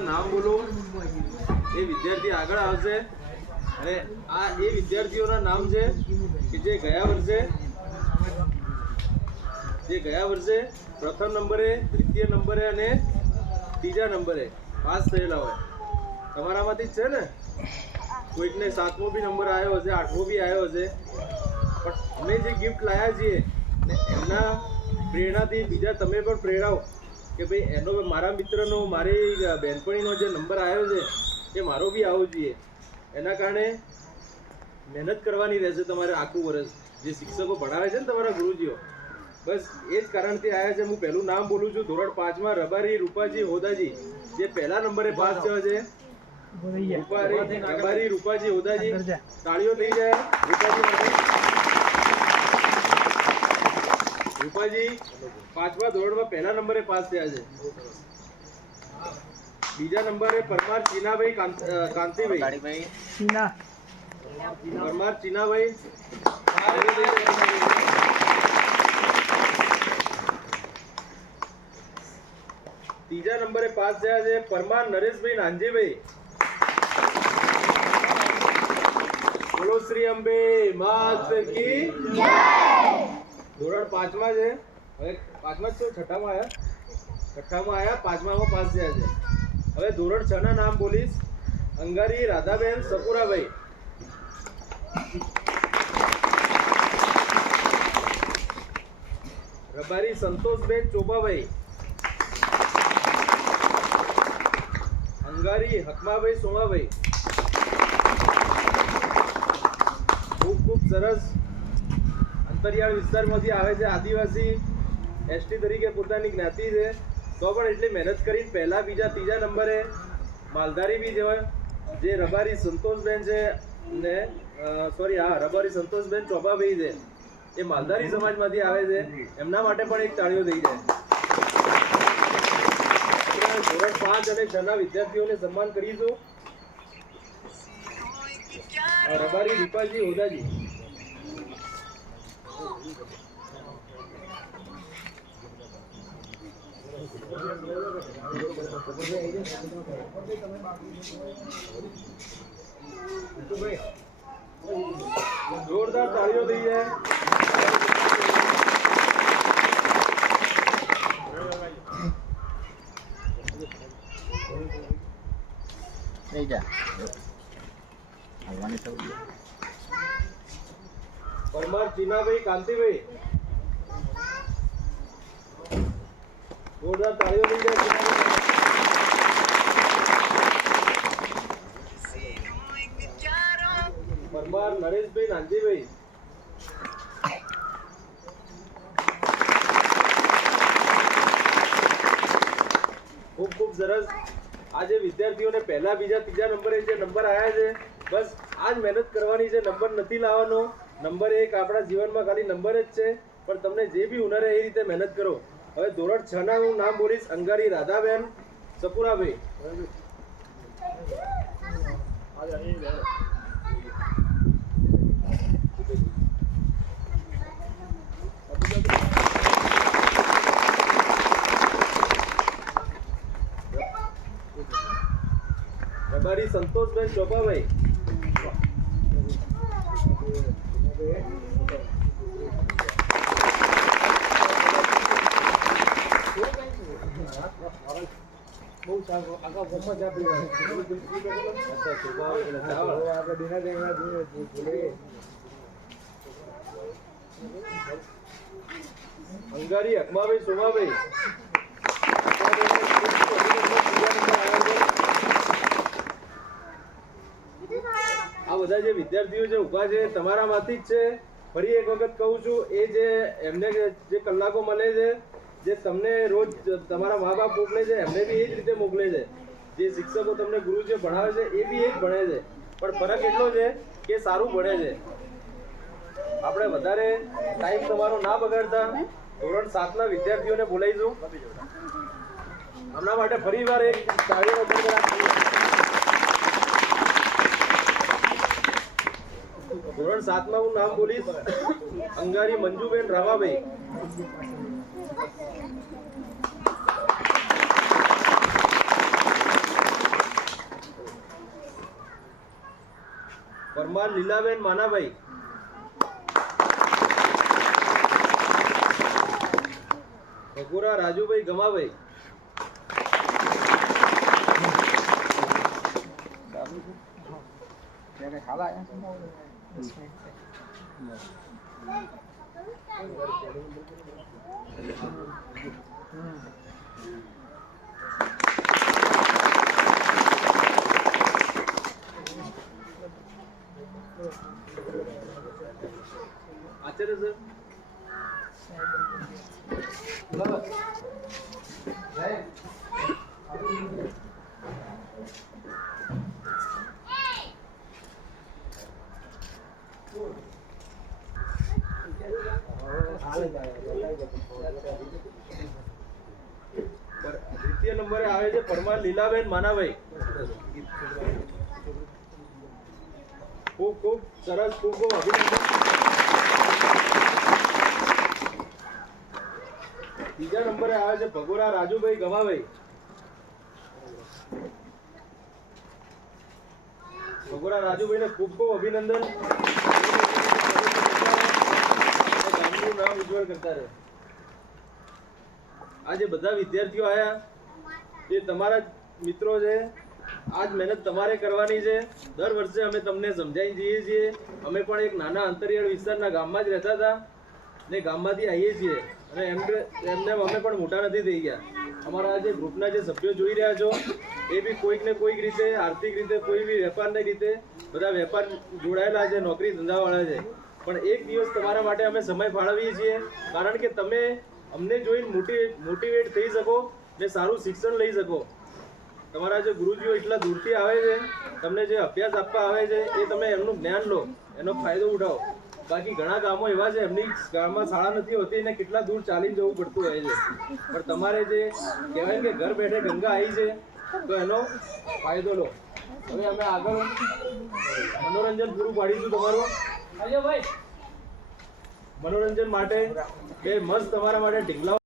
વિદ્યાર્થીઓના નામ બોલો એ વિદ્યાર્થી આગળ આવશે અને આ એ વિદ્યાર્થીઓના નામ છે કે જે ગયા વર્ષે પ્રથમ નંબરે, દ્વિતીય નંબરે અને ત્રીજા નંબરે પાસ થયેલા હોય. તમારામાંથી જ છે ને? કોઈકને 7મો બી નંબર આવ્યો હશે, 8મો બી આવ્યો હશે, પણ અમે જે ગિફ્ટ લાવ્યા છીએ ને એમના પ્રેરણાથી બીજા તમે પણ પ્રેરાવો કે ભાઈ એનો મારા મિત્રનો, મારી બહેનપણીનો જે નંબર આવ્યો છે એ મારો બી આવવો જોઈએ. એના કારણે મહેનત કરવાની રહેશે તમારે આખું વર્ષ. જે શિક્ષકો ભણાવે છે ને તમારા ગુરુજીઓ, બસ એ જ કારણથી આવ્યા છે. હું પહેલું નામ બોલું છું. ધોરણ 5માં રબારી રૂપાજી હોદાજી જે પહેલા નંબરે પાસ થયો છે. રબારી રૂપાજી હોદાજી, તાળીઓ થઈ જાય રૂપાજી માટે. રૂપાજી 5મા ધોરણમાં પહેલા નંબરે પાસ થયા છે. બીજા નંબરે પરમાર ચીનાભાઈ કાંતિભાઈ, પરમાર ચીનાભાઈ. ત્રીજા નંબરે પાસ થયા છે પરમાર નરેશભાઈ નાનજીભાઈ. બોલો શ્રી અંબે માત કી જય. ધોરણ 5માં છે. હવે 5માં છે, છઠ્ઠામાં આવ્યા. 5માં પાસ થયા છે. હવે ધોરણ 6 ના નામ બોલીશ. અંગારી રાધાબેન સપુરાભાઈ, રબારી સંતોષબેન ચોબાભાઈ, અંગારી હકમાભાઈ સોમાભાઈ. ખૂબ સરસ. અંતરિયાળ વિસ્તારમાંથી આવે છે, આદિવાસી એસટી તરીકે પોતાની જ્ઞાતિ છે, તો પણ એટલી મહેનત કરીને પહેલા, બીજા, ત્રીજા નંબરે માલધારી બી જેવા જે રબારી સંતોષબેન છે ને રબારી સંતોષબેન ચોબાભાઈ છે, એ માલધારી સમાજમાંથી આવે છે. એમના માટે પણ એક તાળીઓ થઈ જાય. ધોરણ 5 અને 6 ના વિદ્યાર્થીઓને સન્માન કરીશું. રબારી રૂપાજી હોદાજી. જોરદાર તાળીઓ થઈ જાય. પરમાર ચીનાભાઈ કાંતિભાઈ. જોરદાર તાળીઓ થઈ જાય. પરમાર નરેશભાઈ નાનજીભાઈ. ખૂબ સરસ. આ જે વિદ્યાર્થીઓને પહેલા, બીજા, ત્રીજા નંબરે જે નંબર આવ્યા છે, બસ આ જ મહેનત કરવાની છે. નંબર નથી લાવવાનો. નંબર એક આપણા જીવનમાં ખાલી નંબર જ છે, પણ તમને જે બી હુનર એ રીતે મહેનત કરો. હવે ધોરણ 6 ના હું નામ બોલીશ. અંગારી રાધાબેન સપુરાભાઈ, રબારી સંતોષબેન ચોપાભાઈ, અંગારી હકમાભાઈ સોમાભાઈ. આ બધા જે વિદ્યાર્થીઓ જે ઉભા છે તમારામાંથી જ છે. ફરી એક વખત કહું છું, એ જે એમને જે કલાકો મળે છે, જે તમને રોજ તમારા મા બાપ મોકલે છે, એમને બી એ જ રીતે મોકલે છે. જે શિક્ષકો તમને ગુરુજીઓ ભણાવે છે એ બી એ જ ભણે છે, પણ ફરક એટલો છે કે સારું ભણે છે. આપણે વધારે ટાઈમ તમારો ના બગાડતા ધોરણ 7 ના વિદ્યાર્થીઓને બોલાવીશું. આમના માટે ફરી વાર એક તાળીનો ગણગડાટ. ધોરણ 7 માં હું નામ બોલીશ. અંગારી મંજુબેન રામાભાઈ, પરમાર લીલાબેન માનાભાઈ, ભગોરા રાજુભાઈ ગમાભાઈ, આચાર્ય સર દ્વિતીય નંબરે આવે છે પરમાર લીલાબેન માનાભાઈ. ખૂબ ખૂબ સરસ, ખૂબ ખૂબ અભિનંદન. ત્રીજા નંબરે આવે છે ભગોરા રાજુભાઈ ગમાભાઈ. ભગોરા રાજુભાઈને ખૂબ ખૂબ અભિનંદન. ગામનું નામ ઉજ્જવળ કરતા રહે. આ જે બધા વિદ્યાર્થીઓ આયા એ તમારા મિત્રો છે. આજ મહેનત તમારે કરવાની છે. દર વર્ષે અમે તમને સમજાવી જઈએ છીએ. અમે પણ એક નાના અંતરિયાળ વિસ્તારના ગામમાં જ રહેતા હતા ને ગામમાંથી આવીએ છીએ અને એમને અમે પણ મોટા નથી થઈ ગયા. અમારા જે ગ્રુપના જે સભ્યો જોઈ રહ્યા છો એ બી કોઈક ને કોઈક રીતે આર્થિક રીતે કોઈ બી વેપારની રીતે બધા વેપાર જોડાયેલા છે, નોકરી ધંધાવાળા છે. પણ એક દિવસ તમારા માટે અમે સમય ફાળવીએ છીએ કારણ કે તમે અમને જોઈને મોટિવેટ થઈ શકો ને સારું શિક્ષણ લઈ શકો. તમારા જે ગુરુજીઓ એટલા દૂરથી આવે છે, તમને જે અભ્યાસ આપવા આવે છે એ તમે એમનું જ્ઞાન લો, એનો ફાયદો ઉઠાવો. બાકી ઘણા ગામો એવા છે એમની ગામમાં શાળા નથી હોતી ને કેટલા દૂર ચાલીને જવું પડતું હોય છે. પણ તમારે જે કહેવાય કે ઘર બેઠે ગંગા આવી છે તો એનો ફાયદો લો. હવે અમે આગળ મનોરંજન પૂરું પાડીશું તમારું. મનોરંજન માટે બે મસ્ત તમારા માટે ઢીંગલા